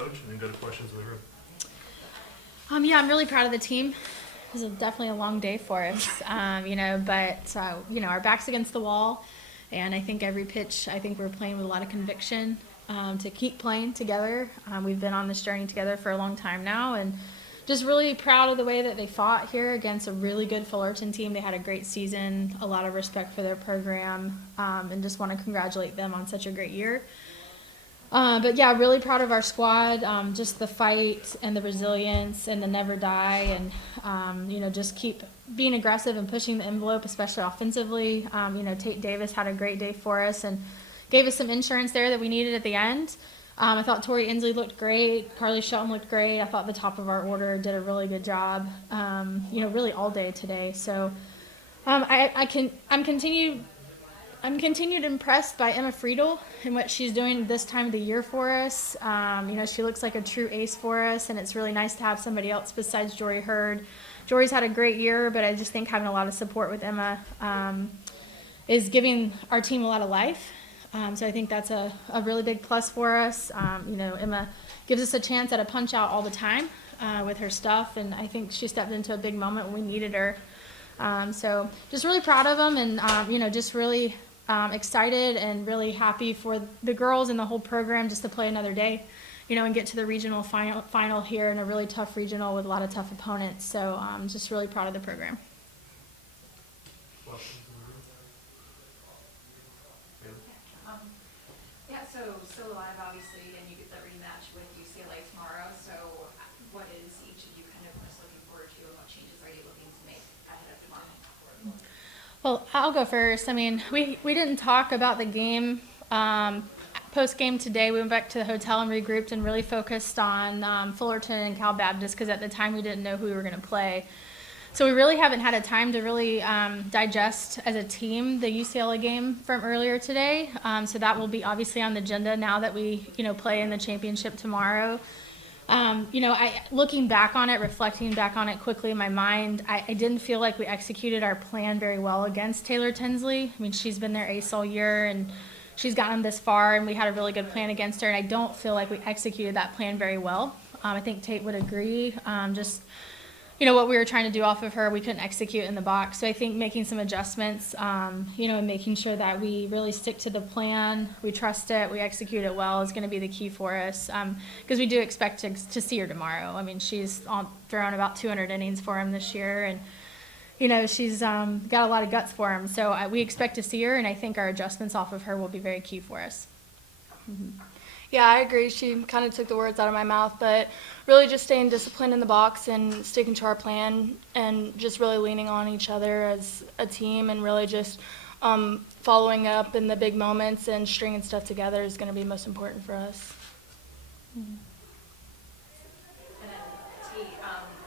coach, and then go to questions in the room. Yeah, I'm really proud of the team. It was definitely a long day for us, but our back's against the wall, and I think every pitch, I think we're playing with a lot of conviction to keep playing together. We've been on this journey together for a long time now, and just really proud of the way that they fought here against a really good Fullerton team. They had a great season, a lot of respect for their program, and just want to congratulate them on such a great year. But yeah, really proud of our squad, just the fight and the resilience and the never die, and just keep being aggressive and pushing the envelope, especially offensively. Tate Davis had a great day for us and gave us some insurance there that we needed at the end. I thought Tori Inslee looked great. Carly Shelton looked great. I thought the top of our order did a really good job, really all day today. So I'm continued impressed by Emma Friedel and what she's doing this time of the year for us. She looks like a true ace for us, and it's really nice to have somebody else besides Jory Hurd. Jory's had a great year, but I just think having a lot of support with Emma is giving our team a lot of life. So I think that's a really big plus for us. Emma gives us a chance at a punch out all the time with her stuff, and I think she stepped into a big moment when we needed her. So just really proud of them, and just really excited and really happy for the girls and the whole program just to play another day, and get to the regional final here in a really tough regional with a lot of tough opponents. So I'm just really proud of the program. So still alive, obviously, and you get the rematch with UCLA tomorrow. So what is each of you kind of most looking forward to, and what changes are you looking to make ahead of tomorrow? Well, I'll go first. I mean, we didn't talk about the game post-game today. We went back to the hotel and regrouped and really focused on Fullerton and Cal Baptist because at the time we didn't know who we were going to play. So we really haven't had a time to really digest as a team the UCLA game from earlier today. So that will be obviously on the agenda now that we, play in the championship tomorrow. Looking back on it, reflecting back on it quickly in my mind, I didn't feel like we executed our plan very well against Taylor Tinsley. I mean, she's been their ace all year, and she's gotten this far, and we had a really good plan against her, and I don't feel like we executed that plan very well. I think Tate would agree. What we were trying to do off of her, we couldn't execute in the box. So I think making some adjustments, and making sure that we really stick to the plan, we trust it, we execute it well is going to be the key for us. Because we do expect to see her tomorrow. I mean, she's thrown about 200 innings for him this year, and she's got a lot of guts for him. So we expect to see her, and I think our adjustments off of her will be very key for us. Mm-hmm. Yeah, I agree. She kind of took the words out of my mouth, but really just staying disciplined in the box and sticking to our plan and just really leaning on each other as a team and really just following up in the big moments and stringing stuff together is going to be most important for us. Mm-hmm. And then, T,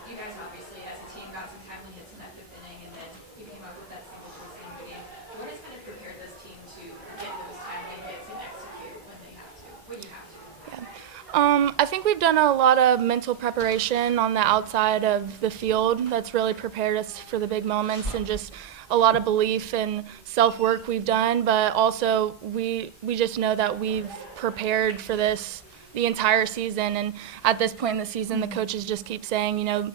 you guys obviously as a team got some timely hits in that fifth inning, and then you came up with that single towards the end of the game. What has kind of prepared this team to get those timely hits and execute when you have to? I think we've done a lot of mental preparation on the outside of the field that's really prepared us for the big moments, and just a lot of belief and self-work we've done, but also we just know that we've prepared for this the entire season, and at this point in the season the coaches just keep saying,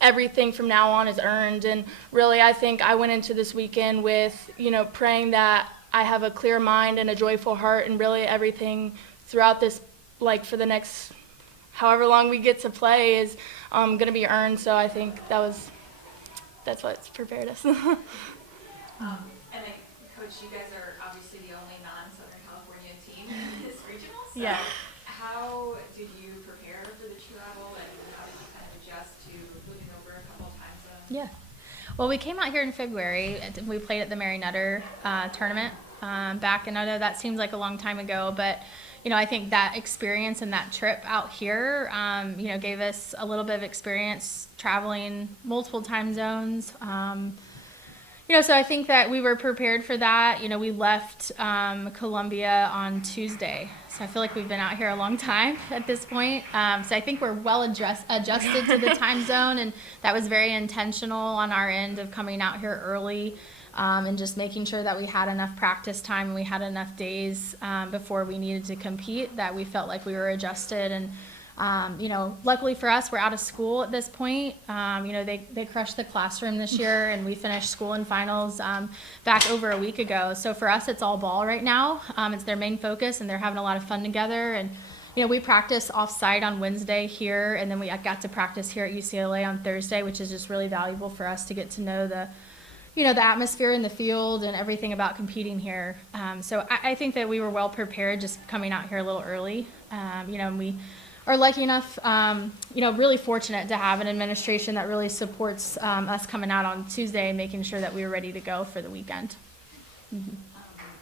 everything from now on is earned, and really I think I went into this weekend with, praying that I have a clear mind and a joyful heart, and really everything throughout this, for the next however long we get to play is going to be earned. So I think that's what's prepared us. And then, Coach, you guys are obviously the only non-Southern California team in this regional. So yeah. How did you prepare for the travel, and how did you kind of adjust to moving over a couple of time zones? Yeah. Well, we came out here in February. We played at the Mary Nutter tournament back, and I know that seems like a long time ago, but I think that experience and that trip out here, gave us a little bit of experience traveling multiple time zones. So I think that we were prepared for that. We left Columbia on Tuesday. So I feel like we've been out here a long time at this point. So I think we're well adjusted to the time zone, and that was very intentional on our end of coming out here early. and just making sure that we had enough practice time and we had enough days before we needed to compete, that we felt like we were adjusted. And luckily for us, we're out of school at this point. They crushed the classroom this year, and we finished school and finals back over a week ago. So for us, it's all ball right now. It's their main focus, and they're having a lot of fun together. And we practice off-site on Wednesday here, and then we got to practice here at UCLA on Thursday, which is just really valuable for us to get to know the atmosphere in the field and everything about competing here. So I think that we were well prepared just coming out here a little early. And we are lucky enough, really fortunate to have an administration that really supports us coming out on Tuesday and making sure that we were ready to go for the weekend. And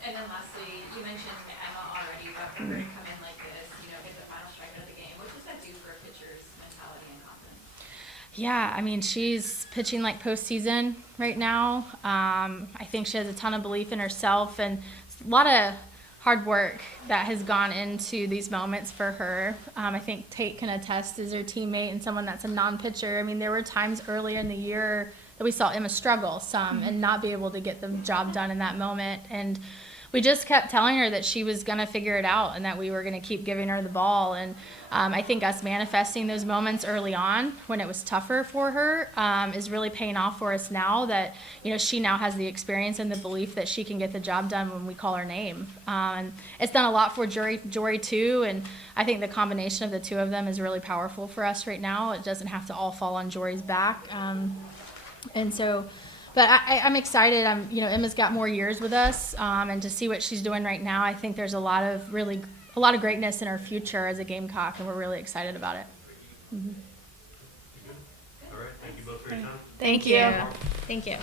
then lastly, you mentioned Emma already, but for her to come in like this, hit the final strike of the game, what does that do for a pitcher's mentality and confidence? Yeah, I mean, she's pitching like postseason right now. I think she has a ton of belief in herself, and a lot of hard work that has gone into these moments for her. I think Tate can attest as her teammate and someone that's a non-pitcher. I mean, there were times early in the year that we saw Emma struggle some and not be able to get the job done in that moment. And we just kept telling her that she was going to figure it out and that we were going to keep giving her the ball. And I think us manifesting those moments early on when it was tougher for her is really paying off for us now that, she now has the experience and the belief that she can get the job done when we call her name. And it's done a lot for Jory too. And I think the combination of the two of them is really powerful for us right now. It doesn't have to all fall on Jory's back. But I'm excited. Emma's got more years with us, and to see what she's doing right now, I think there's a lot of greatness in our future as a Gamecock, and we're really excited about it. All right, thank you both for your time. Thank you. Thank you.